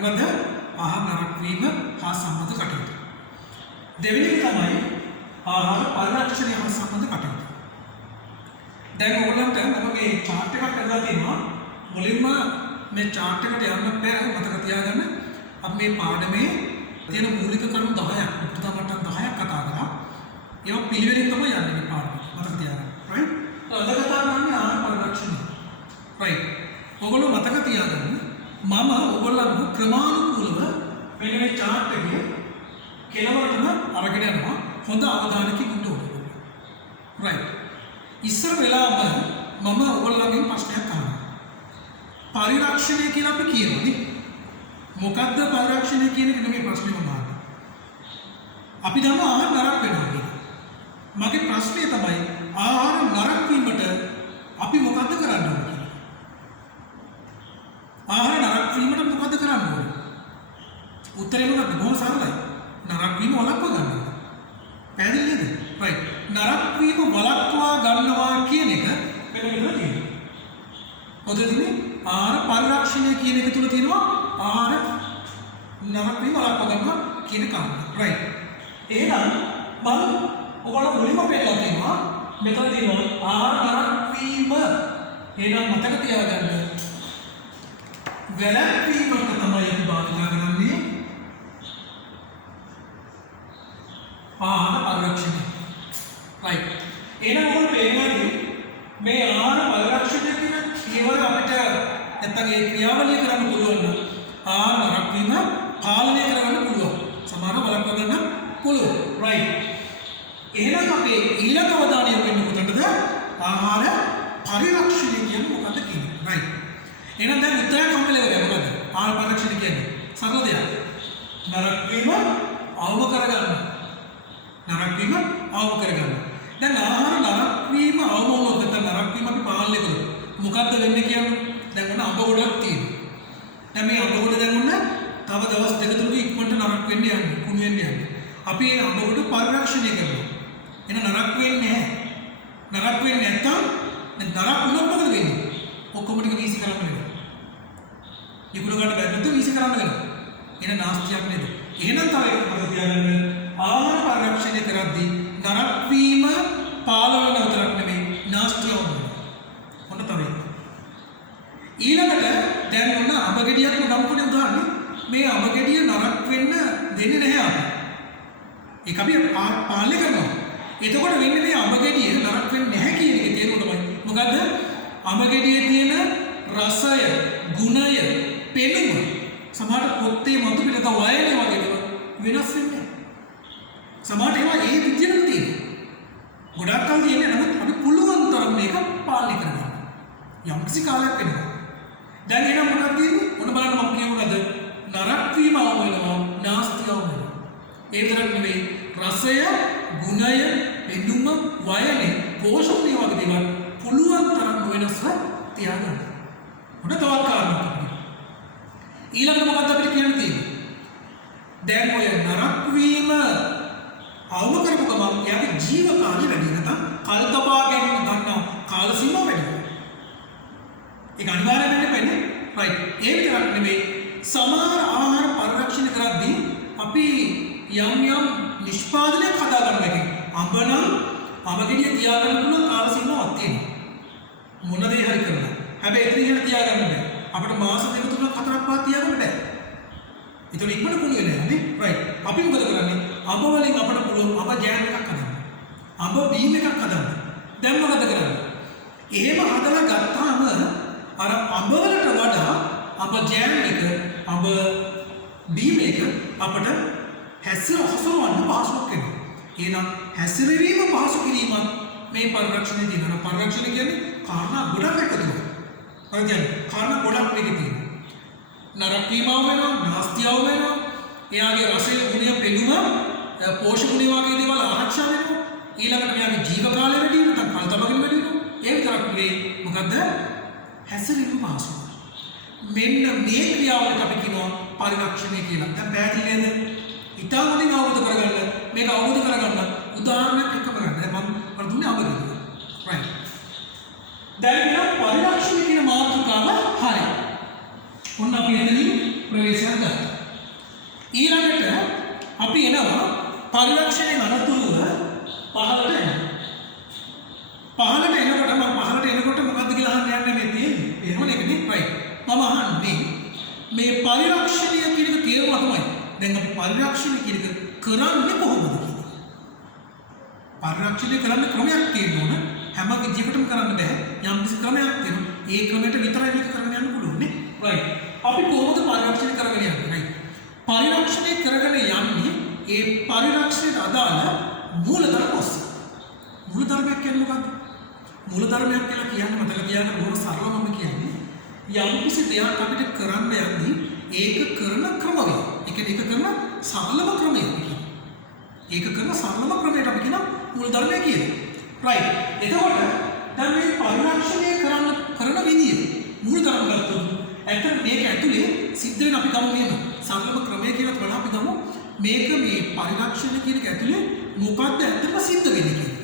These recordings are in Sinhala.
පිළිබඳ ආහාර නරක වීම හා සම්බන්ධ කටයුතු. දෙවෙනි එක තමයි ආහාර පරිරක්ෂණය හා සම්බන්ධ කටයුතු. දැන් ඔයගොල්ලන්ට මම මේ chart එකක් කරලා තියෙනවා. මුලින්ම මේ chart එකට යන්න පෙර මතක තියාගන්න අපි මේ පාඩමේ තියෙන මූලික කරුණු 10ක් උපුටා මට්ටම් 10ක් කතා කරා. ඒවා පිළිවෙලින් තමයි යන්නේ මේ පාඩම. මතක තියාගන්න. right? අද කතා කරන්නේ ආහාර පරිරක්ෂණය. right? ඔයගොල්ලෝ මතක තියාගන්න මම ඔයගොල්ලන්ව ක්‍රමානුකූලව මෙන්න මේ chart එකේ කෙලවරටම අරගෙන යනවා. හොඳ අවධානයකින් ඉන්න ඕනේ. right? ඉස්සර වෙලාවම මම ඔයගොල්ලන්ගෙන් ප්‍රශ්නයක් අහනවා. පරිරක්ෂණය කියලා අපි කියනවානේ. මොකද්ද පරිරක්ෂණය කියන එක නෙමෙයි ප්‍රශ්නේ මම අහන්නේ. අපි දන්නවා ආහාර නරක වෙනවා කියලා. මගේ ප්‍රශ්නේ තමයි ආහාර නරක වීමට අපි මොකද්ද කරන්න ඕනේ කියලා. ආහාර නරක වීමට මොකද්ද කරන්න ඕනේ? උත්තරේ මොකක්ද? බොහොම සරලයි. නරක වීම වළක්වා ගන්න. පැහැදිලි නේද? right. නරක වීම වළක්වා ගන්නවා කියන එක මෙන්න මෙතන තියෙනවා. මොකදනේ? ආහාර පරිරක්ෂණය කියන එක තුල තියෙනවා ආහාර නරක වීම වළක්වා ගන්නවා කියන කාරණා. right. එහෙනම් මම ඔයාලා මුලින්ම පෙන්නලා තියෙනවා මෙතන තියෙනවා ආහාර නරක වීම. එහෙනම් මතක තියාගන්න වැළැක්වීමට තමයි අපි භාවිතා කරන්නේ ආහාර පරිරක්ෂණය. right. එහෙනම් ඔයාලට පේනවාද මේ ආහාර පරිරක්ෂණය කියන කීවර අපිට නැත්තම් ඒ ක්‍රියාවලිය කරන්න පුළුවන් නම් ආහාර නරක වීම පාලනය කරගන්න පුළුවන්. සමහරව වළක්වා ගන්න පුළුවන්. right. එහෙනම් අපේ ඊළඟ අවධානය යොමු වෙන්නේ කොතනද? ආහාර පරිරක්ෂණය කියන්නේ මොකක්ද කියන්නේ. right. එහෙනම් දැන් උත්තරයක් හම්බෙලා ඉවරයි. මොකද්ද? ආහාර පරිරක්ෂණය කියන්නේ සරල දෙයක්. නරක වීම අවම කරගන්න. නරක වීම අවම කරගන්න. දැන් ආහාර නරක වීම අවම වුණොත් නැත්නම් නරක වීම අපි පාලනය කළොත් මොකද්ද වෙන්නේ කියන්නේ? දැන් ඔන්න අඹ ගොඩක් තියෙනවා. දැන් මේ අඹ ගොඩ දැන් ඔන්න තව දවස් දෙක තුනක ඉක්මනට නරක වෙන්න යන්නේ, කුණු වෙන්න යන්නේ. අපි මේ අඹ ගොඩ පරිරක්ෂණය කරනවා. එහෙනම් නරක වෙන්නේ නැහැ. නරක වෙන්නේ නැත්නම් නරක වුණොත් මොකද වෙන්නේ? ඔක්කොම ටික වීසි කරන්න වෙනවා. ඉක්ුණ ගන්න බැරි නැත්නම් වීසි කරන්න වෙනවා. එහෙනම් නාස්තියක් නේද? එහෙනම් තව එකක් මතක තියාගන්න ආහාර පරිරක්ෂණය කරද්දී නරක වීම පාලනය විතරක් නෙමෙයි නාස්තියම වෙනවා. ඔන්න තව එකක්. ඊළඟට දැන් ඔන්න අඹගෙඩියක් ගමුනේ උදාහරණයක්. මේ අඹගෙඩිය නරක වෙන්න දෙන්නේ නැහැ අපි. ඒක අපි පාලනය කරනවා. එතකොට වෙන්නේ මේ අඹගෙඩිය නරක වෙන්නේ නැහැ කියන එකේ තේරුම තමයි. මොකද්ද? අඹගෙඩියේ තියෙන රසය, ගුණය, පෙනුම සමහර පොත්තේ මතු පිටත වයනේ වගේ දේවල් වෙනස් වෙන්නේ. සමහර ඒවා ඒ විදිහටම තියෙනවා. ගොඩක් කල් තියෙන්නේ නමුත් අපි පුළුවන් තරම් මේක පාලනය කරගන්න. යම්කිසි කාලයක් වෙනවා. දැන් එන මොකක්ද තියෙන්නේ? මොන බලන්න මම කියුණාද? නරක වීම අවම වෙනවා, නාස්තියම වෙනවා. ඒ විතරක් නෙවෙයි රසය, ගුණය, පෙනුම, වයනේ, පෝෂණය වගේ දේවල් පුළුවන් තරම් වෙනස්ව තියාගන්න. මොන තවත් කාරණාවක්. ඊළඟට මොකක්ද අපිට කියන්න තියෙන්නේ? දැන් ඔය නරක වීම අවම කරපු ගමන් එයාගේ ජීව කාලය වැඩි නැත්නම් කල් තබා ගැනීම ගන්න කාල සීමාව වැඩි වෙනවා. ඒක අනිවාර්යයෙන්ම වෙන්නේ. right. ඒ විතරක් නෙමෙයි සමහර ආහාර පරිරක්ෂණය කරද්දී අපි යම් නිෂ්පාදනයක් හදා ගන්න එක. අඹ නම් අඹගෙඩිය තියාගන්න පුළුවන් කාල සීමාවක් තියෙනවා. මොන දේ හරි කරලා. හැබැයි ඒක දිහා තියාගන්න බෑ. අපිට මාස දෙක තුනක් හතරක් පහක් තියාගන්න බෑ. ඒතකොට ඉක්මනට කුණු වෙන්නේ නැහැ නේ. right. අපි මොකද කරන්නේ? අඹ වලින් අපිට පුළුවන් අඹ ජෑම් එකක් හදන්න. අඹ බීම් එකක් හදන්න. දැන් මොකද කරන්නේ? එහෙම හදලා ගත්තාම අර අඹ වලට වඩා අඹ ජෑම් එක, අඹ බීම් එක අපිට හැසිරවන්න පහසුවක් වෙනවා. එහෙනම් හැසිරවීම පහසු කිරීම මේ පරිරක්ෂණය දිනන පරිරක්ෂණය කියන්නේ කාරණා ගොඩක් එකතු වෙනවා. හරි කියන්නේ කාරණා ගොඩක් මේකේ තියෙනවා. නරක වීම වෙනවා, නාස්තියව වෙනවා. එයාගේ රසය, ගුණය, පෙනුම, පෝෂක ගුණ වගේ දේවල් ආරක්ෂා වෙනවා. ඊළඟට මෙයාගේ ජීව කාලය වැඩි වෙනවා, නැත්නම් කල් තබගෙන වැඩි වෙනවා. ඒ විතරක් නෙවෙයි මොකද්ද? හැසිරීම පහසු වෙනවා. මෙන්න මේ ක්‍රියාවලියට අපි කියනවා පරිරක්ෂණය කියලා. දැන් පැහැදිලි නේද? ඉතාල වලින් අවබෝධ කරගන්න මේක අවබෝධ කරගන්න උදාහරණයක් එක්ක බලන්න. දැන් මම දුන්නේ අඹගෙඩිය. right. දැන් මෙයා පරිරක්ෂණය කියන මාතෘකාව හරි. ඔන්න අපි එතනින් ප්‍රවේශයක් ගත්තා. අපි එනවා පරිලක්ෂණයෙන් අනතුරුව පහළට එනවා. පහළට එනකොට මොකද්ද කියලා අහන්න යන්නේ මේ තියෙන්නේ. එහෙමනේ ඒකනේ right. මම අහන්නේ මේ පරිලක්ෂණය කියන එක තේරුම තමයි. දැන් අපි පරිලක්ෂණය කියන එක කරන්නේ කොහොමද කියලා. පරිලක්ෂණය කරන්න ක්‍රමයක් තියෙන්න ඕන. හැම විදිහකටම කරන්න බෑ. යම් කිසි ක්‍රමයක් තියෙනවා. ඒ ක්‍රමයට විතරයි මේක කරගෙන යන්න පුළුවන් නේ. right. අපි කොහොමද පරිලක්ෂණය කරගෙන යන්නේ? right. පරිලක්ෂණය කරගෙන යන්නේ ඒ පරිලක්ෂණයට අදාළ මූලධර්ම ඔස්සේ. මූලධර්මයක් කියන්නේ මොකක්ද? මූලධර්මයක් කියලා කියන්නේ මතක තියාගන්න බොහොම සරලවම කියන්නේ යම් කිසි දෙයක් අපිට කරන්න යද්දී ඒක කරන ක්‍රමවේද. ඒක කරන සරලම ක්‍රමය කියලා. ඒක කරන සරලම ක්‍රමයට අපි කියන මූලධර්මය කියලා. right. එතකොට දැන් මේ පරිලක්ෂණය කරන විදිය මූලධර්ම ගත්තොත් ඇත්තට මේක ඇතුලේ සිද්ධ වෙන අපි ගමු කියන සරලම ක්‍රමය කියලා වඩා අපි ගමු මේක මේ පරිලක්ෂණ කියන එක ඇතුලේ මොකක්ද ඇත්තටම සිද්ධ වෙන්නේ කියලා.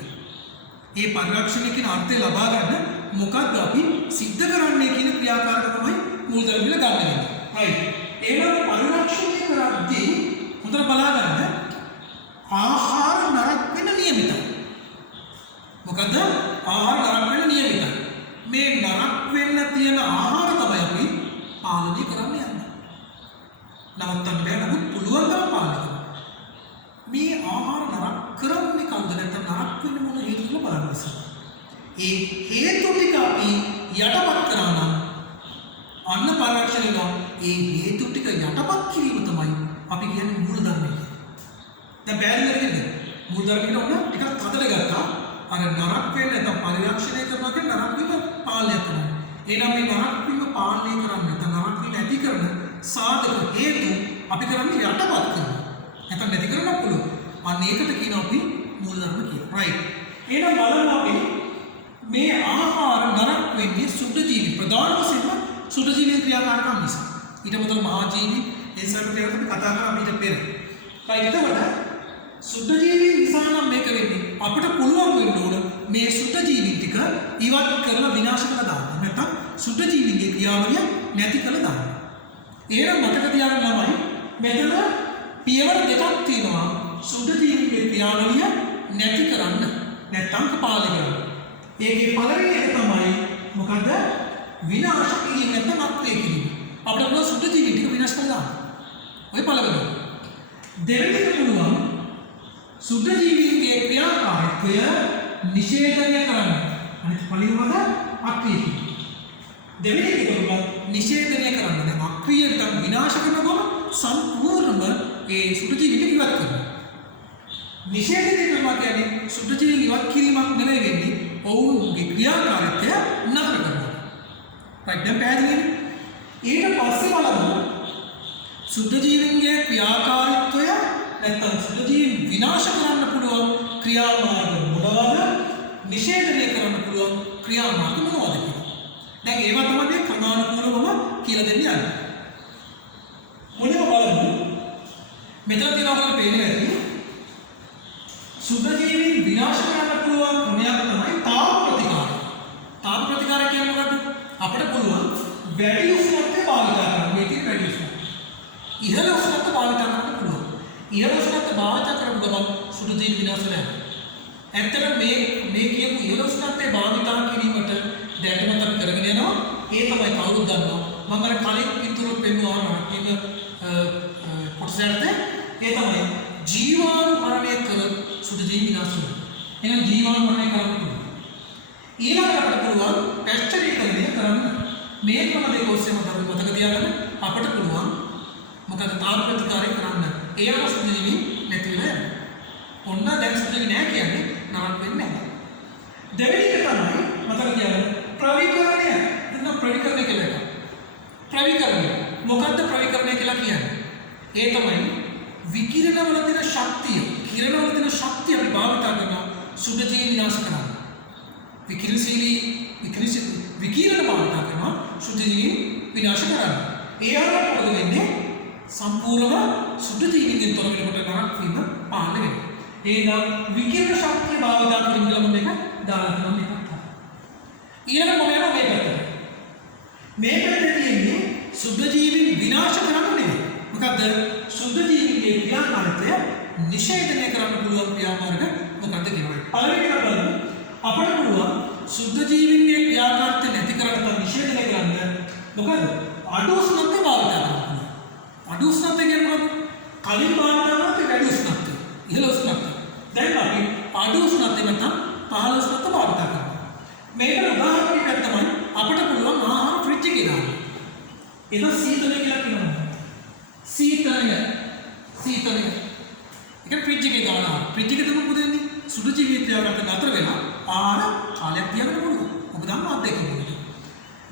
මේ පරිලක්ෂණය කියන අර්ථය ලබා ගන්න මොකක්ද අපි සිද්ධ කරන්නේ කියන ක්‍රියාකාරක තමයි මූලධර්ම වල ගන්න වෙන්නේ. right. එහෙනම් පරිලක්ෂණය කරද්දී හොඳට බලා ගන්න ආහාර නරක වෙන නියමිතයි. මොකද ආහාර නරක වෙන නියමිතයි. මේ නරක වෙන්න තියෙන ආහාර තමයි අපි පාලනය කරන්න යන්නේ. නවත්තන්න බෑ නමුත් පුළුවන් තරම් පාලනය කරන්න. මේ ආහාර නරක කරන්නේ කවුද නැත්නම් නරක වෙන්නේ මොන හේතුවද බලන්න ඉස්සර. ඒ හේතු ටික අපි යටපත් කරා නම් අන්න පරිලක්ෂණය ගන්න ඒ හේතු ටික යටපත් කිරීම තමයි අපි කියන්නේ මූලධර්මය කියලා. දැන් බෑරියර් කියන්නේ මූලධර්මයට උන ටිකක් හදලා ගත්තා. අර නරක වෙන්නේ නැත්නම් පරිලක්ෂණය කරනවා කියන්නේ නරක වීම පාලනය කරනවා. එහෙනම් මේ නරක වීම පාලනය කරන්න නැත්නම් නරක වීම ඇති කරන සාධක හේතු අපි කරන්නේ යටපත් කරනවා. නැත්නම් නැති කරන්න පුළුවන්. අන්න ඒකට කියනවා අපි මූලධර්ම කියලා. right. එහෙනම් බලන්න අපි මේ ආහාර නරක වෙන්නේ සුද්ධ ජීවි ප්‍රධාන වශයෙන්ම සුද්ධ ජීවී ක්‍රියාකාරකම් නිසා. ඊට මොකද මහා ජීවි ඒ සමග අපි කතා කරා ඊට පෙර. right. එතකොට සුද්ධ ජීවී නිසා නම් මේක වෙන්නේ අපිට පුළුවන් වෙන්න ඕන මේ සුද්ධ ජීවි ටික ඉවත් කරලා විනාශ කරලා දාන්න. නැත්නම් සුද්ධ ජීවිගේ ක්‍රියාවලිය නැති කරලා දාන්න. එහෙනම් මතක තියාගන්න ළමයි මෙතන පියවර දෙකක් තියෙනවා සුද්ධ ජීවිගේ ක්‍රියාවලිය නැති කරන්න නැත්නම් පාලනය කරන්න. ඒකේ පළවෙනි එක තමයි මොකද විනාශ කිරීම නැත්නම් අක්‍රිය කිරීම. අපිට පුළුවන් සුද්ධ ජීවි ටික විනාශ කරලා දාන්න. ඔය පළවෙනි. දෙවෙනි එක පුළුවන් සුද්ධ ජීවීන්ගේ ක්‍රියාකාරීත්වය නිෂේධනය කරන්න. අනිත් පළවෙනිවද අක්‍රිය කිරීම. දෙවෙනි එක පුළුවන් නිෂේධනය කරන්න. දැන් අක්‍රිය නැත්නම් විනාශ කරනකොට සම්පූර්ණම ඒ සුද්ධ ජීවි ටික ඉවත් කරනවා. නිෂේධනය කරනවා කියන්නේ සුද්ධ ජීවීන් ඉවත් කිරීමක් නෙවෙයි වෙන්නේ ඔවුන්ගේ ක්‍රියාකාරීත්වය නතර කරනවා. right. දැන් පැහැදිලිද? ඊට පස්සේ බලමු සුද්ධ ජීවීන්ගේ ක්‍රියාකාරීත්වය නැත්නම් සුද්ධ ජීවීන් විනාශ කරන්න පුළුවන් ක්‍රියාමාර්ග මොනවාද? නිෂේධනය කරන්න පුළුවන් ක්‍රියාමාර්ග මොනවාද කියලා. දැන් ඒවා තමයි මේ ක්‍රමානුකූලවම කියලා දෙන්න යන්නේ. මොනවද බලමු. මෙතන තියෙනවා පේන්නේ නැති සුද්ධ ජීවීන් විනාශ කරන්න පුළුවන් ක්‍රමයක් තමයි තාප ප්‍රතිකාරය. තාප ප්‍රතිකාරය කියන්නේ මොකද්ද? අපිට පුළුවන් වැඩි උෂ්ණත්වය භාවිත කරන්න. මේ තියෙන වැඩි උෂ්ණත්වය. ඉහළ උෂ්ණත්වය භාවිත කරන්න පුළුවන්. ඉහළ උෂ්ණත්වය භාවිත කරපු ගමන් සුද්ධ ජීවීන් විනාශ වෙනවා. ඇත්තට මේ කියපු ඉහළ උෂ්ණත්වය භාවිත කිරීමට දැනටමත් අපි කරගෙන යනවා. ඒ තමයි කවුරුත් දන්නවා. මම අර කලින් පිටුරුත් පෙන්වනවා කියන කොටසට ඒ තමයි ජීවාණු මරණය කර සුද්ධ ජීවි විනාශ වෙනවා. එහෙනම් ජීවාණු මරණය කරන්න පුළුවන්. ඊළඟට අපිට පුළුවන් පැස්චරීකරණය කරන්න. මේ ක්‍රම දෙක ඔස්සේම අපි මතක තියාගන්න අපිට පුළුවන් මොකද තාප ප්‍රතිකාරය කරන්න. ඒ අර සුද්ධ ජීවි නැති වෙලා යනවා. ඔන්න දැන් සුද්ධ ජීවි නැහැ කියන්නේ නරක වෙන්නේ නැහැ. දෙවෙනි එක තමයි මතක තියාගන්න ප්‍රවිකරණය. එතන ප්‍රවිකරණය කියලා එකක්. ප්‍රවිකරණය. මොකද්ද ප්‍රවිකරණය කියලා කියන්නේ? ඒ තමයි විකිරණ වල තියෙන ශක්තිය, කිරණ වල තියෙන ශක්තිය අපි භාවිත කරනවා සුද්ධ ජීවි විනාශ කරන්න. විකිරණ භාවිත කරනවා සුද්ධ ජීවි විනාශ කරන්න. ඒ අරමුණ මොකද වෙන්නේ? සම්පූර්ණම සුද්ධ ජීවිගෙන් තොර වෙනකොට නරක වීම පාලනය වෙනවා. එහෙනම් විකිරණ ශක්තිය භාවිත කිරීම කියලා මම එක දාලා තියෙනවා මේක තමයි. ඊළඟ මොන යනවා මේ පැත්තට. මේ පැත්තේ තියෙන්නේ සුද්ධ ජීවි විනාශ කරන්න නෙවෙයි. මොකද සුද්ධ ජීවිගේ ක්‍රියාකාරීත්වය නිෂේධනය කරන්න පුළුවන් ක්‍රියාමාර්ග මොකක්ද කියනවා. පළවෙනි එක බලමු. අපිට පුළුවන් සුද්ධ ජීවීන්ගේ ක්‍රියාකාරීත්වය නැති කරන්න තව නිෂේධනය කරන්න මොකද? අඩු උෂ්ණත්වය භාවිත කරන්න. අඩු උෂ්ණත්වය කියන්නේ මොකක්ද? කලින් භාවිත කරනත් වැඩි උෂ්ණත්වය. ඉහළ උෂ්ණත්වය. දැන් අපි අඩු උෂ්ණත්වය නැත්නම් පහළ උෂ්ණත්වය භාවිත කරනවා. මේකට උදාහරණයක් තමයි අපිට පුළුවන් ආහාර ෆ්‍රිජ් එකේ දාන්න. ඒක සීතලය කියලා කියනවා. සීතලය. ඒක ෆ්‍රිජ් එකේ දානවා. ෆ්‍රිජ් එකේ තමයි මොකද වෙන්නේ? සුදු ජීවී ක්‍රියාවකට නතර වෙලා ආහාර කාලයක් තියාගන්න පුළුවන්. ඔබ දන්නවා අත්දැකීම.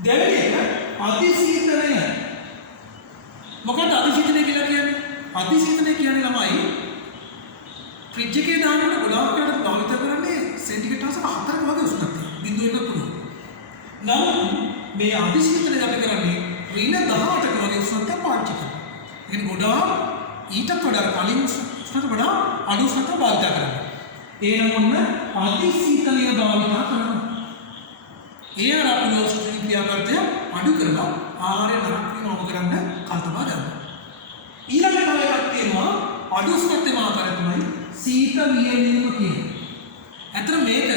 දෙවෙනි එක අතිසීතලය. මොකක්ද අතිසීතලය කියලා කියන්නේ? අතිසීතලය කියන්නේ ළමයි ෆ්‍රිජ් එකේ දානකොට ගොඩාක් කරලා භාවිත කරන්නේ සෙන්ටිග්‍රේඩ් 4ක වගේ උෂ්ණත්වය. 0.1 පුළුවන්. නමුත් මේ අතිසීතලය අපි කරන්නේ ඍණ 18ක වගේ උෂ්ණත්වයක් පාවිච්චි කරනවා. ඒ කියන්නේ ගොඩාක් ඊටත් වඩා කලින් උෂ්ණත්වයට වඩා අඩු උෂ්ණත්වයක් භාවිත කරනවා. ඒ නමුන්න අතිසීතලය භාවිත කරනවා. ඒ අර අපේ උෂ්ණ ක්‍රියාකාරීත්වය අඩු කරලා ආහාරය නරක වීම අවම කරන්න කල්පනා කරනවා. ඊළඟට තව එකක් තියෙනවා අඩු උෂ්ණත්වයේ ආකාරය තමයි සීත වියලීම කියන්නේ. අතන මේක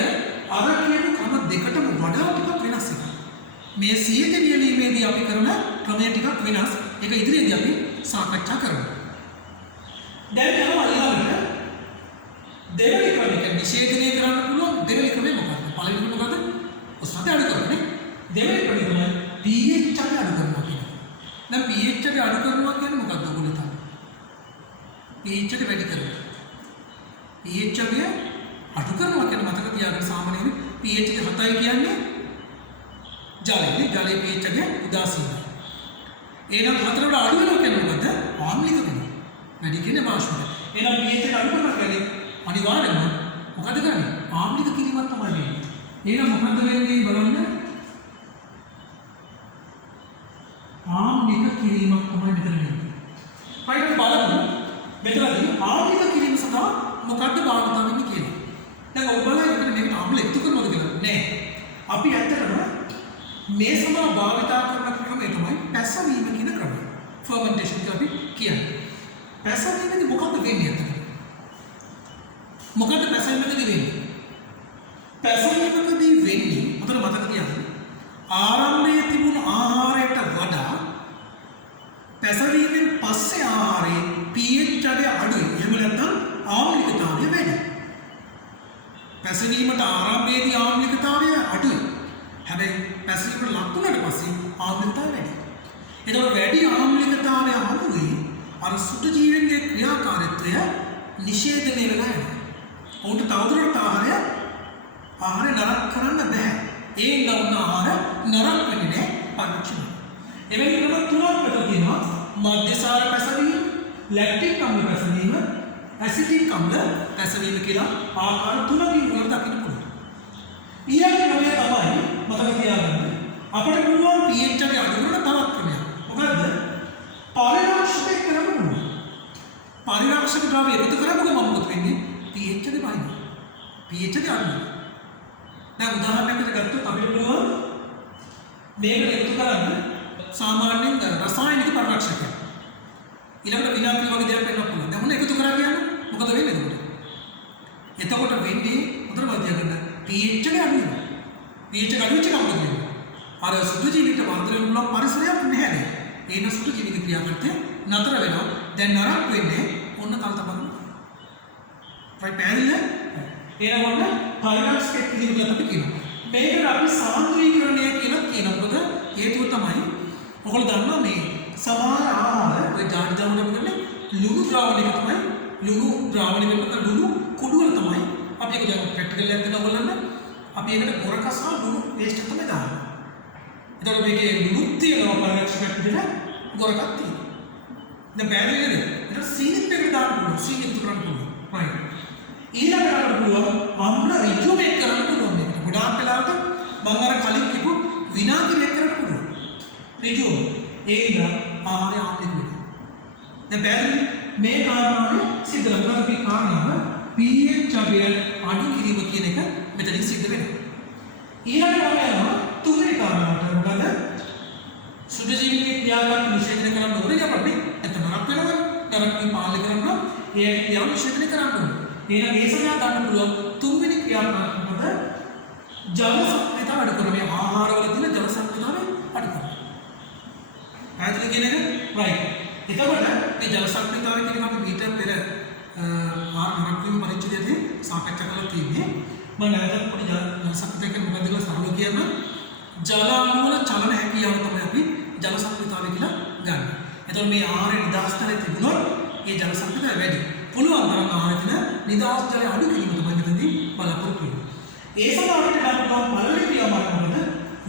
අර කියපු ක්‍රම දෙකටම වඩා ටිකක් වෙනස් එකක්. මේ සීත වියලීමේදී අපි කරන ක්‍රමය ටිකක් වෙනස්. ඒක ඉදිරියේදී අපි සාකච්ඡා කරමු. දැන් යනවා ඊළඟට දෙවෙනි ක්‍රමයක නිෂේධනය කරන්න පුළුවන් දෙවෙනි ක්‍රමය මොකක්ද? පළවෙනි ක්‍රමය මොකක්ද? උෂ්ණත්වය අඩු කරන්නේ. දෙවෙනි ක්‍රමය තමයි pH එක අඩු කරනවා කියන්නේ. දැන් pH එක අඩු කරනවා කියන්නේ මොකක්ද ඔයගොල්ලෝ හිතන්නේ? pH එක වැඩි කරනවා. pH එක අඩු කරනවා කියන්නේ මතක තියාගන්න සාමාන්‍යයෙන් pH එක 7යි කියන්නේ ජලයේ pH එක උදාසීනයි. එහෙනම් 4ට වඩා අඩු වෙනවා කියන්නේ මොකද්ද? ආම්ලික වෙනවා. වැඩි කියන්නේ වාෂ්පය. එහෙනම් pH එක අඩු කරනවා කියන්නේ අනිවාර්යයෙන්ම මොකද කරන්නේ? ආම්ලික කිරීමක් තමයි වෙන්නේ. එහෙනම් මොකද්ද වෙන්නේ බලන්න. ආම්ලික කිරීමක් තමයි මෙතන වෙන්නේ. ඊට බලමු මෙතනදී ආම්ලික කිරීම සඳහා මොකද්ද භාවිත වෙන්නේ කියලා. දැන් ඔබ බලන්න මෙතන මේකට ආම්ල එකතු කරනවද කියලා නෑ. අපි ඇත්තටම මේ සඳහා භාවිත කරන ක්‍රමය තමයි පැසවීම කියන ක්‍රමය. ෆර්මන්ටේෂන් කියලා අපි කියන්නේ. පැසවීමේදී මොකද්ද වෙන්නේ අතන? මොකද්ද පැසවීමේදී වෙන්නේ? පැසවීමකදී වෙන්නේ මොකද මතක තියාගන්න. ආරම්භයේ තිබුණු ආහාරයට වඩා පැසවීමෙන් පස්සේ ආහාරයේ pH එක අඩුයි. එහෙම නැත්නම් ආම්ලිකතාවය වැඩි. පැසවීමට ආරම්භයේදී ආම්ලිකතාවය අඩුයි. හැබැයි පැසවීමට ලක් වුණාට පස්සේ ආම්ලිකතාවය වැඩි. ඒතකොට වැඩි ආම්ලිකතාවය හමුවේ අර සුදු ජීවීන්ගේ ක්‍රියාකාරීත්වය නිෂේධනය වෙලා යනවා. උන්ට තවදුරටත් ආහාරය නරක කරන්න බෑ. ඒ නවුන ආහාර නරක වෙන්නේ නැහැ පරීක්ෂණය. එවැනි ක්‍රම තුනක් මෙතන තියෙනවා. මධ්‍යසාර පැසවීම, ලැක්ටික් අම්ල පැසවීම, ඇසිටික් අම්ල පැසවීම කියලා ආකාර තුනකින් වල දකින්න පුළුවන්. ඊළඟ ක්‍රමය තමයි මතක තියාගන්න. අපිට පුළුවන් pH එක අඩු කරන තවත් ක්‍රමයක්. මොකද්ද? පරිරක්ෂක කරන්න පුළුවන්. පරිරක්ෂක ද්‍රව්‍ය එකතු කරපුවම මොකද වෙන්නේ? pH එක බහිනවා. pH එක අඩු වෙනවා. දැන් උදාහරණයකට ගත්තොත් අපිට පුළුවන් මේකට එකතු කරන්න සාමාන්‍යයෙන් රසායනික පරිරක්ෂකයක්. ඊළඟට විනාඩි වගේ දෙයක් වෙන්න පුළුවන්. දැන් මොන එකතු කරා කියන්නේ මොකද වෙන්නේ එතකොට? එතකොට වෙන්නේ හොඳට මතක ගන්න pH එක අඩු වෙනවා. pH එක අඩු වෙච්ච ගමන් මොකද වෙන්නේ? අර සුදු ජීවිත වර්ධනය වෙන පරිසරයක් නැහැ. ඒන සුදු ජීවිත ක්‍රියාවලිය නතර වෙනවා. දැන් නරක වෙන්නේ ඔන්න කල්තබන. right පැහැදිලිද? එනකොට පරිරක්ෂක කිරීම අපි කියනවා. මේකට අපි සාන්ද්‍රීකරණය කියලා කියනවා. මොකද හේතුව තමයි ඔයගොල්ලෝ දන්නවා මේ සමහර ආහාර ඔය ජාඩි දාන්න කරන්නේ ලුණු ද්‍රාවණයක තමයි ලුණු ද්‍රාවණය වෙනකොට ලුණු කුඩු වල තමයි අපි ඒක දැන් ප්‍රැක්ටිකල් එකක් දෙනවා ඔයගොල්ලන්ට අපි ඒකට බොරකස් හා ලුණු පේස්ට් එක තමයි දාන්නේ. එතකොට මේකේ ලුණුත් තියෙනවා පරිරක්ෂකයක් විදිහට බොරකක් තියෙනවා. දැන් බෑදෙන්නේ නේද? ඒක සීනිත් එකට දාන්න පුළුවන්. සීනිත් කරන්න පුළුවන්. right. ඊළඟට පුළුවන් අම්ල රිජුමේට් කරන්න පුළුවන් මේක. ගොඩාක් වෙලාවට මම අර කලින් කිව්ව විනාඩි කරන්න පුළුවන්. රිජුම ඒක ආහාරය ආම්ලික වෙනවා. දැන් බෑදෙන්නේ මේ කාරණාවේ සිද්ධ වෙනවා. මේ කාරණාව pH අගය අඩු කිරීම කියන එක මෙතනින් සිද්ධ වෙනවා. ඊළඟට යනවා තුන්වෙනි කාරණාවට. මොකද සුදු ජීවිතේ ක්‍රියාකාරී නිෂේධනය කරන්න ඕනේ අපිට. එතන නරක වෙනවා. නරක වීම පාලනය කරනවා. ඒ ක්‍රියාව නිෂේධනය කරන්න ඕනේ. එහෙනම් ඒ සඳහා ගන්න පුළුවන් තුන්වෙනි ක්‍රියාත්මක මොකද? ජල සම්ප්‍රේතාව අඩු කරන මේ ආහාරවල තියෙන ජල සම්ප්‍රේතාව අඩු කරන. පැහැදිලි කියන එක? right. එතකොට මේ ජල සම්ප්‍රේතාවය කියන එක අපි ඊට පෙර නරක වීම පරිච්ඡේදයේදී සාකච්ඡා කරලා තියෙන්නේ. මම නැවතත් පොඩි ජල සම්ප්‍රේතය කියන්නේ මොකක්ද කියලා සරලව කියන්න. ජල අණු වල චලන හැකියාව තමයි අපි ජල සම්ප්‍රේතාවය කියලා ගන්න. එතකොට මේ ආහාරයේ නිදහස් ජලය තිබුණොත් ඒ ජල සම්ප්‍රේතාවය වැඩි. පුළුවන් තරම් ආහාරයේ තියෙන නිදහස් ජලය අඩු කිරීම තමයි මෙතනදී බලාපොරොත්තු වෙන්නේ. ඒ සඳහා අපිට ගන්න පුළුවන් පළවෙනි ක්‍රියාව මොකද?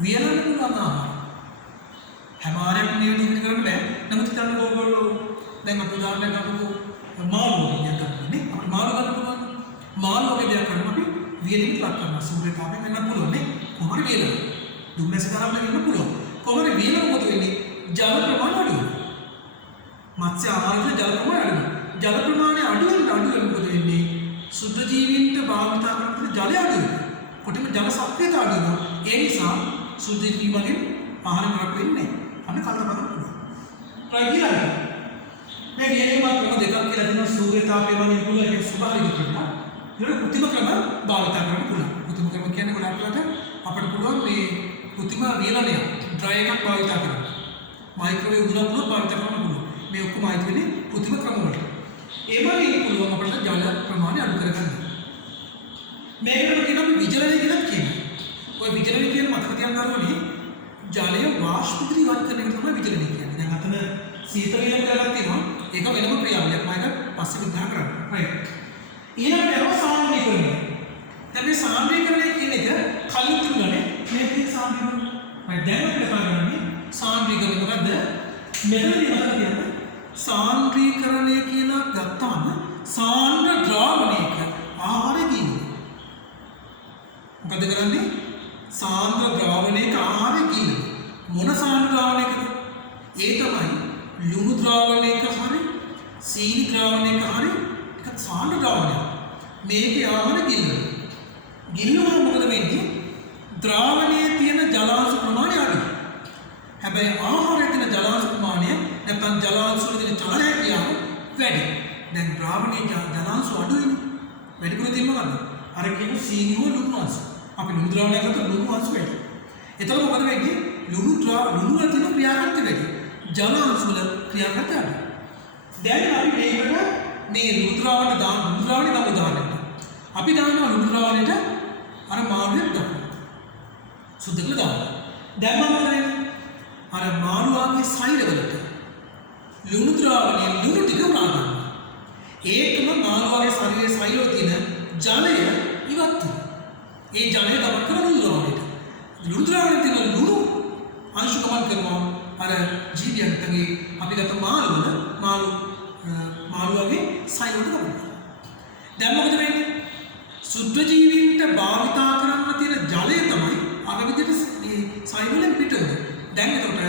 වියලන්න පුළුවන් ආහාර. හැම ආහාරයක්ම නියෝජනය කරන්න බෑ. නමුත් හිතන්න ඕගොල්ලෝ දැන් අපි උදාහරණයක් ගන්නකො මාළු වගේ දෙයක් ගන්නනේ. අපිට මාළු ගන්න පුළුවන්. මාළු වගේ දෙයක් කරනවා අපි වියලීමට ලක් කරනවා. සූර්යතාපයෙන් වෙන්න පුළුවන් නේ. කොහොමද වියලන? දුම්නැස තරම්ම වෙන්න පුළුවන්. කොහොමද වියලන මොකද වෙන්නේ? ජල ප්‍රමාණය අඩු වෙනවා. මත්ස්‍ය ආහාරයේ ජල ප්‍රමාණය අඩු වෙනවා. ජල ප්‍රමාණය අඩු වෙන මොකද වෙන්නේ? සුද්ධ ජීවීන්ට භාවිතා කරන ජලය අඩු වෙනවා. කොටිම ජල සප්පියතාව අඩු වෙනවා. ඒ නිසා සුද්ධ ජීවීන්ගෙන් ආහාර කරක් වෙන්නේ නැහැ. අන්න කල්පනා කරන්න පුළුවන්. ප්‍රතිලාභ මේ වියලීමක් ක්‍රම දෙකක් කියලා දෙනවා. සූර්යතාපය වගේ පුළුවන් ඒක ස්වභාවික ක්‍රම. ඊළඟ කෘත්‍රිම ක්‍රම භාවිතා කරන්න පුළුවන්. කෘත්‍රිම ක්‍රම කියන්නේ ගොඩක් අපිට පුළුවන් මේ කෘත්‍රිම වියලනය ඩ්‍රයි එකක් භාවිතා කරන්න. මයික්‍රෝවේව් උදුනක් උනොත් භාවිතා කරන්න පුළුවන්. මේ ඔක්කොම ආයිත් වෙන්නේ කෘත්‍රිම ක්‍රම වලට. ඒ වගේ පුළුවන් අපිට ජල ප්‍රමාණය අඩු කරගන්න. මේකට කියන අපි විජලනය කියලා කියනවා. ඔය විජලනය කියන මතක තියාගන්න ඕනේ ජලය වාෂ්පීකරණය කරන එක තමයි විජලනය කියන්නේ. දැන් අතන සීතල වීම කරලා තියෙනවා. ඒක වෙනම ක්‍රියාවලියක්. මම ඒක පස්සේ විග්‍රහ කරන්න. right. ඊළඟට යනවා සාන්ද්‍රීකරණය. දැන් මේ සාන්ද්‍රීකරණය කියන එක කලින් තිබුණානේ. මේක සාන්ද්‍රීකරණය. right. දැන් අපි කතා කරන්නේ සාන්ද්‍රීකරණය මොකද්ද? මෙතනදී මතක තියාගන්න. සාන්ද්‍රීකරණය කියලා ගත්තාම සාන්ද්‍ර ද්‍රාවණයක ආහාරය ගිලිනවා. මොකද කරන්නේ? සාන්ද්‍ර ද්‍රාවණයක ආහාරය ගිලිනවා. මොන සාන්ද්‍ර ද්‍රාවණයකද? ඒ තමයි ලුණු ද්‍රාවණයක හරි සීනි ද්‍රාවණයක හරි එක සාන්ද්‍ර ද්‍රාවණයක්. මේකේ ආහාරය ගිලිනවා. ගිලිනවා මොකද වෙන්නේ? ද්‍රාවණයේ තියෙන ජලාංශ ප්‍රමාණය අඩුයි. හැබැයි ආහාරයේ තියෙන ජලාංශ ප්‍රමාණය නැත්නම් ජලාංශ වල තියෙන චලන හැකියාව වැඩි. දැන් ද්‍රාවණයේ ජලාංශ අඩු වෙනවා. වැඩිපුර තියෙන්නේ මොකද්ද? අර කියන සීනි හෝ ලුණු අංශ. අපි ලුණු ද්‍රාවණයක් ගත්තොත් ලුණු අංශ වැඩි. එතකොට මොකද වෙන්නේ? ලුණු වල තියෙන ක්‍රියාකාරීත්වය වැඩි. ජලාංශ වල ක්‍රියාකාරීත්වය අඩු. දැන් අපි මේකට මේ ලුණු ද්‍රාවණ නම් උදාහරණයක්. අපි දානවා ලුණු ද්‍රාවණයට අර මාළුවෙක් දානවා. සුද්ධ කළා දානවා. දැන් මොකද වෙන්නේ? අර මාළුවාගේ සෛලවලට ලුණු ද්‍රාවණය ලුණු ටික උනා ගන්නවා. ඒකම මාළුවාගේ ශරීරයේ සෛලවල තියෙන ජලය ඉවත් වෙනවා. ඒ ජලය ගමන් කරන ලුණු ද්‍රාවණයට. ලුණු ද්‍රාවණයේ තියෙන ලුණු අංශ ගමන් කරනවා අර ජීවියන්ටගේ අපි ගත්ත මාළුවාගේ සෛලවලට ගමන් කරනවා. දැන් මොකද වෙන්නේ? සුද්ධ ජීවීන්ට භාවිතා කරන්න තියෙන ජලය තමයි අර විදිහට මේ සෛලවලින් පිට වෙන්නේ. දැන් එතකොට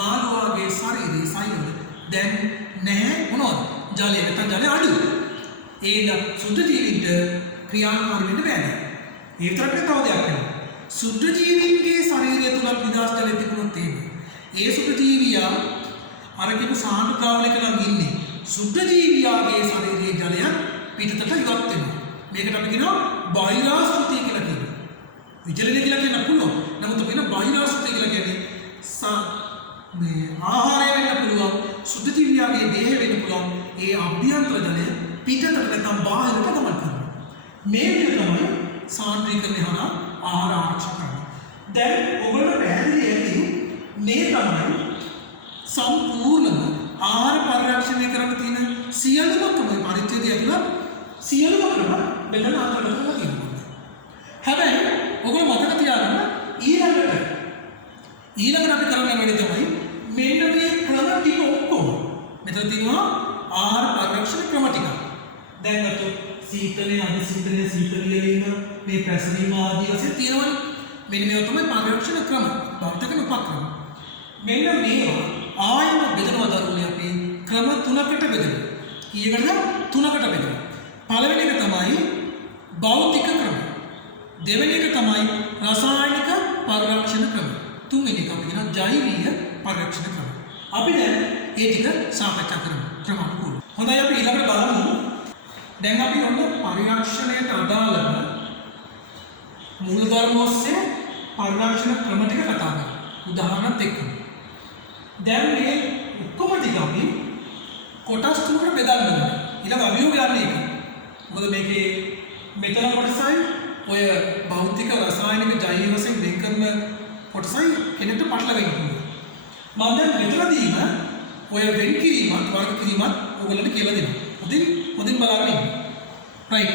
මාළුවාගේ ශරීරයේ සෛලවල දැන් නැහැ මොනවද? ජලය නැත්නම් ජලය අඩුයි. ඒන සුද්ධ ජීවීන්ට ක්‍රියාකාරී වෙන්න බෑ. ඒ විතරක් තව දෙයක් වෙනවා. සුද්ධ ජීවීන්ගේ ශරීරය තුල නිදහස් ජලය තිබුණොත් ඒ සුද්ධ ජීවියා අර කිව්ව සාන්ද්‍ර ද්‍රාවණයක නම් ඉන්නේ. සුද්ධ ජීවියාගේ ශරීරයේ ජලය පිටතට ඉවත් වෙනවා. මේකට අපි කියනවා බාහිරාශෘතිය කියලා කියනවා. විජලනය කියලා කියන්න පුළුවන්. නමුත් අපි කියන බාහිරාශෘතිය කියලා කියන්නේ මේ ආහාරය වෙන්න පුළුවන්. සුද්ධ ජීවියාගේ දේහය වෙන්න පුළුවන්. ඒ අභ්‍යන්තර ජලය පිටතට නැත්නම් බාහිරට ගමන් කරනවා. මේ විදිහ තමයි සාන්ද්‍රීකරණය හරහා ආහාර ආරක්ෂා කරන්නේ. දැන් ඔයගොල්ලෝ පැහැදිලි ඇති මේ තමයි සම්පූර්ණම ආහාර පරිරක්ෂණය කරන්න තියෙන සියලුම ක්‍රම පරිච්ඡේදය ඇතුළත් සියලුම ක්‍රම මෙතන අන්තර්ගත කරලා තියෙනවා. හැබැයි ඔයගොල්ලෝ මතක තියාගන්න ඊළඟට අපි කරන්න වැඩි තමයි මෙන්න මේ ක්‍රම ටික ඔක්කොම මෙතන තියෙනවා ආහාර පරිරක්ෂණ ක්‍රම ටික. දැන් අත සීතලයේ අධිසීතලයේ සීතල වීම මේ ප්‍රසරීම ආදී වශයෙන් තියෙනවනේ. මෙන්න මේවා තමයි පරිරක්ෂණ ක්‍රම. භෞතික උපක්‍රම. මෙන්න මේවා ආයම බෙදනවා දරුවනේ අපි ක්‍රම තුනකට බෙදනවා. කීයකටද? තුනකට බෙදනවා. පළවෙනි එක තමයි භෞතික ක්‍රම. දෙවෙනි එක තමයි රසායනික පරිරක්ෂණ ක්‍රම. තුන්වෙනි එක අපි කියනවා ජෛවික පරිරක්ෂණ ක්‍රම. අපි දැන් මේ ටික සාකච්ඡා කරමු ක්‍රමානුකූලව. හොඳයි අපි ඊළඟට බලමු දැන් අපි ඔන්න පරිරක්ෂණයට අදාළව මූලධර්ම ඔස්සේ පරිරක්ෂණ ක්‍රම ටික කතා කරමු. උදාහරණයක් එක්ක. දැන් මේ ඔක්කොම ටික අපි කොටස් තුනකට බෙදන්න ඕනේ. ඊළඟ අභියෝගය යන්නේ ඒක. මොකද මේකේ මෙතන කොටසයි ඔය භෞතික රසායනික ජෛව වශයෙන් වෙන් කරන කොටසයි කෙනෙක්ට පටලවෙන්න පුළුවන්. මම දැන් මෙතනදීම ඔය වෙන් කිරීමත් වර්ග කිරීමත් ඔයගොල්ලන්ට කියලා දෙනවා. හොඳින් බලන්න ඉන්න. රයිට්.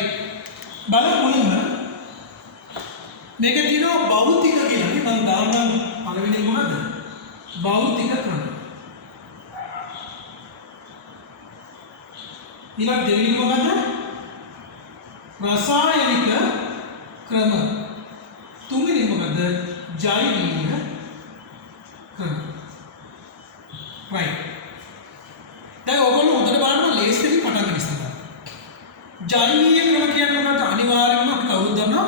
බලමු මුලින්ම මේකේ තියෙනවා භෞතික කියලා. මම දාන්නම් පළවෙනි මොකද්ද? භෞතික ක්‍රම. ඊළඟ දෙවෙනි මොකද්ද? රසායනික ක්‍රම. තුන්වෙනි මොකද්ද? ජෛවික ක්‍රම. right. දැන් ඔයගොල්ලෝ හොඳට බලන්න ලේසියෙන් පටන් ගන්න ඉස්සෙල්ලා. ජෛවික ක්‍රම කියන්නේ මොකද්ද? අනිවාර්යයෙන්ම අපි කවුරුද දන්නවා?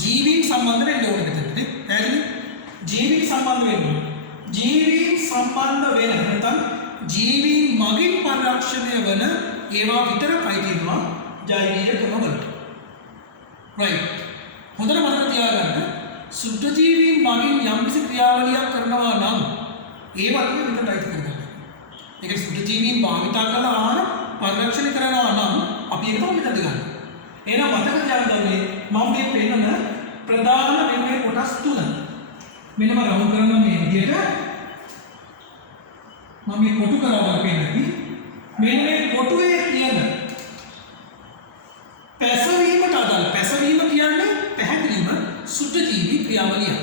ජීවීන් සම්බන්ධ වෙන්න ඕනේ මෙතනට. පැහැදිලි? ජීවීන් සම්බන්ධ වෙන්න ඕනේ. ජීවීන් සම්බන්ධ වෙන නැත්නම් ජීවීන් මගින් පරිරක්ෂණය වන ඒවා විතරයි තියෙනවා ජෛවික ක්‍රමවලට. right. හොඳට මතක තියාගන්න සුද්ධ ජීවීන් මගින් යම්කිසි ක්‍රියාවලියක් කරනවා නම් ඒ වගේ මෙතනයි කරගන්න. ඒක සුද්ධ ජීවීන් භාවිතා කරලා ආහාර පරිරක්ෂණය කරනවා නම් අපි ඒක තමයි මෙතනද ගන්න. එහෙනම් මතක තියාගන්න මම මේ පෙන්නන ප්‍රධාන වෙන්නේ කොටස් තුන. මෙන්න මම රවුන්ඩ් කරන මේ විදිහට මම මේ කොටු කරවලා පෙන්නන්නේ. මෙන්න මේ කොටුවේ තියෙන පැසවීමට අදාළ පැසවීම කියන්නේ පැහැදිලිම සුද්ධ ජීවී ක්‍රියාවලිය.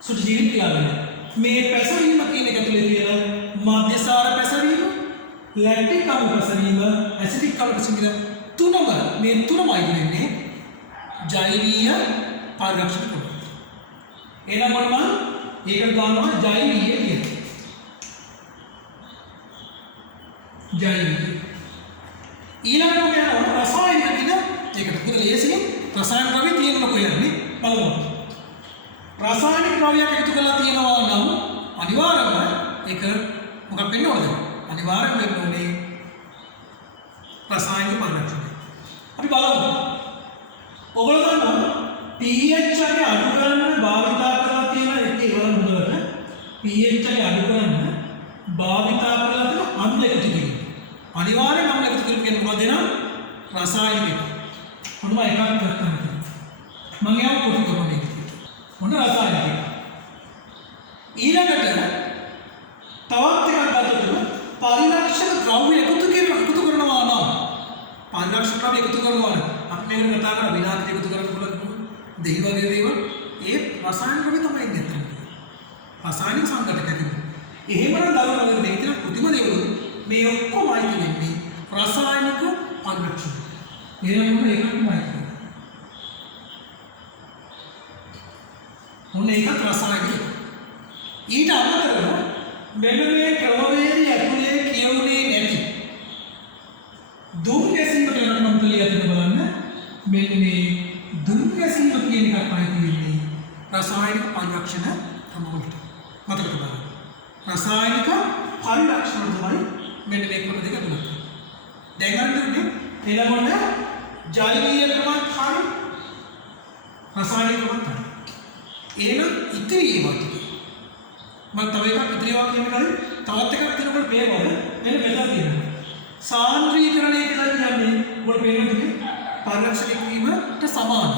සුද්ධ ජීවී ක්‍රියාවලිය. මේ පැසවීම කියන එක ඇතුලේ තියෙන මධ්‍යසාර පැසවීම, ලැක්ටික් අණු පැසවීම, ඇසිටික් අණු පැසවීම තුනම මේ තුනමයි වෙන්නේ ජෛවීය පරිරක්ෂණ ක්‍රම. එහෙනම් මම ඒකට දානවා ජෛවීය කියලා. ජෛවීය. ඊළඟට යනවා රසායනික කියන ඒකට පුදුල ලේසියෙන් රසායනික ද්‍රව්‍ය තියෙනවා කොහෙන්නේ බලමු. රසායනික ද්‍රව්‍යයක් එකතු කරලා තියෙනවා නම් අනිවාර්යයෙන්ම ඒක මොකක් වෙන්න ඕනද? අනිවාර්යයෙන්ම වෙන්න ඕනේ රසායනික පරිරක්ෂණය. අපි බලමු. ඔයගොල්ලෝ දන්නවා pH එක අඩු කරන්න භාවිතා කරලා තියෙන එකේ වල හොඳට pH එක අඩු කරන්න භාවිතා කරලා තියෙන අම්ල එකතු කිරීම. අනිවාර්යෙන් අම්ල එකතු කිරීම කියන්නේ මොකක්ද එනම් රසායනික. මොනම එකක් කරන්න. මම ඒක කොටු කරන්නේ. මොන රසායනික. ඊළඟට තවත් එකක් ගත්තොත් පරිරක්ෂක ද්‍රව්‍ය එකතු කරනවා නම් පරිරක්ෂක ද්‍රව්‍ය එකතු කරනවා නම් අපි මේකට කතා කරා විනාශය එකතු කරන්න පුළුවන් දෙහි වගේ දේවල් ඒ රසායනික ද්‍රව්‍ය තමයි ඉන්නේ. රසායනික සංඝටක කිව්වා. එහෙමනම් දරුවෝ මේ කියන කෘතිම දේවල් මේ ඔක්කොම අයිති වෙන්නේ රසායනික පරිරක්ෂණ. එහෙනම් ඒකටම අයිති. මොන එකක් රසායනික. ඊට අමතරව මෙන්න මේ ක්‍රමවේදය ඇතුලේ කියුනේ නැති දුම් ගැසීමට යන මන්ත්‍රය අතන බලන්න මෙන්න මේ දුම් ගැසීම කියන එකක් අයිති වෙන්නේ රසායනික පරිරක්ෂණ ක්‍රමවලට. මතක තබන්න. රසායනික පරිරක්ෂණ තමයි මෙන්න මේ ක්‍රම දෙක තුනක්. දැන් අරන්නේ එළවන්න ජෛවීය ක්‍රමත් හරි රසායනික ක්‍රමත් හරි. එහෙනම් ඉතිරි ඒවා ටික මම තව එකක් ඉතිරි ඒවා කියනකල් තවත් එකක් තියෙනකොට මේවල මෙන්න මෙතන තියෙනවා. සාන්ද්‍රීකරණය කියලා කියන්නේ මොකද වෙන්නේ? පරිරක්ෂක කිරීමට සමාන.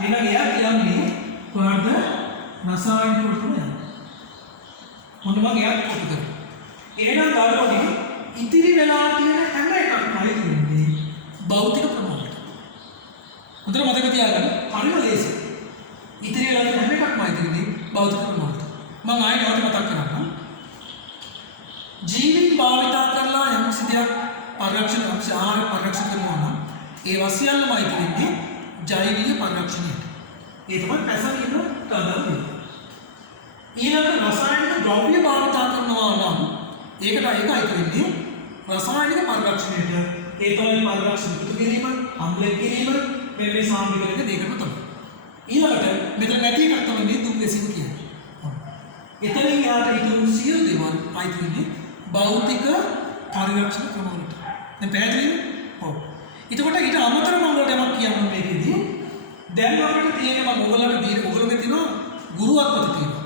එහෙනම් එයා කියන්නේ කොහොමද රසායනික වලට යන්නේ. මොනම ගයක් කොටු කරා. එහෙනම් ගාලෝනේ ඉතිරි වෙලා තියෙන හැම එකක්ම තියෙන්නේ භෞතික ප්‍රමාණයට. හොඳට මතක තියාගන්න. හරිම ලේසි. ඉතිරි වෙලා තියෙන හැම එකක්ම තියෙන්නේ භෞතික ප්‍රමාණයට. මම ආයෙ නැවත මතක් කරන්නම්. ජීවීන් භාවිතා කරලා යම් සිද්ධියක් පරිරක්ෂණ ආහාර පරිරක්ෂණ කරනවා නම් ඒ වසියල්ලමයි තියෙන්නේ ජෛවීය පරිරක්ෂණයට. ඒ තමයි පැසවීම තදා. ඊළඟ රසායනික ද්‍රව්‍ය භාවිතා කරනවා නම් ඒකට අයිති වෙන්නේ රසායනික පරිරක්ෂණයට. ඒ තමයි පරිරක්ෂණ පුතු කිරීම, අම්ල කිරීම මේ සාමීකරණය දෙකම තමයි. ඊළඟට මෙතන නැති එකක් තමයි දුම් ගැසීම කියන්නේ. එතනින් යාට ඉතුරු සියලු දේවල් අයිති වෙන්නේ භෞතික පරිරක්ෂණ ක්‍රමවලට. දැන් පැහැදිලිද? ඔව්. එතකොට ඊට අමතරව මම ඔයාලට යමක් කියන්න මේකෙදී දැන් අපිට තියෙන මම ඔයගොල්ලන්ට දීලා ඔයගොල්ලෝගේ තියෙනවා ගුරුවත්පත තියෙනවා.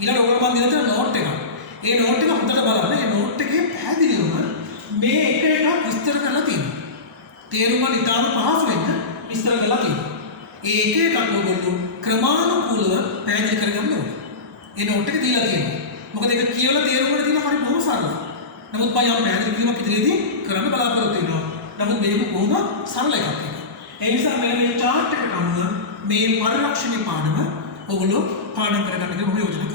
ඊළඟ ඔයගොල්ලෝ මම දීලා තියෙන නෝට් එකක්. ඒ නෝට් එක හොඳට බලන්න. ඒ නෝට් එකේ පැහැදිලිවම මේ එක එකක් විස්තර කරලා තියෙනවා. තේරුම් ගන්න ඉතාම පහසු වෙන්න විස්තර කරලා තියෙනවා. ඒ එක එකක් ඔයගොල්ලෝ ක්‍රමානුකූලව පැහැදිලි කරගන්න ඕනේ. ඒ නෝට් එක දීලා තියෙනවා. මොකද ඒක කියලා තේරුම් ගන්න තියෙන හරි බොහොම සරලයි. නමුත් මම යම් පැහැදිලි කිරීමක් ඉදිරියේදී කරන්න බලාපොරොත්තු වෙනවා. නමුත් මේක කොහොම සරල එකක් ඒක. ඒ නිසා මේ chart එකට අනුව මේ පරිලක්ෂණීය පාඩම ඔයගොල්ලෝ පාඩම් කරගන්න කියලා මම යෝජනා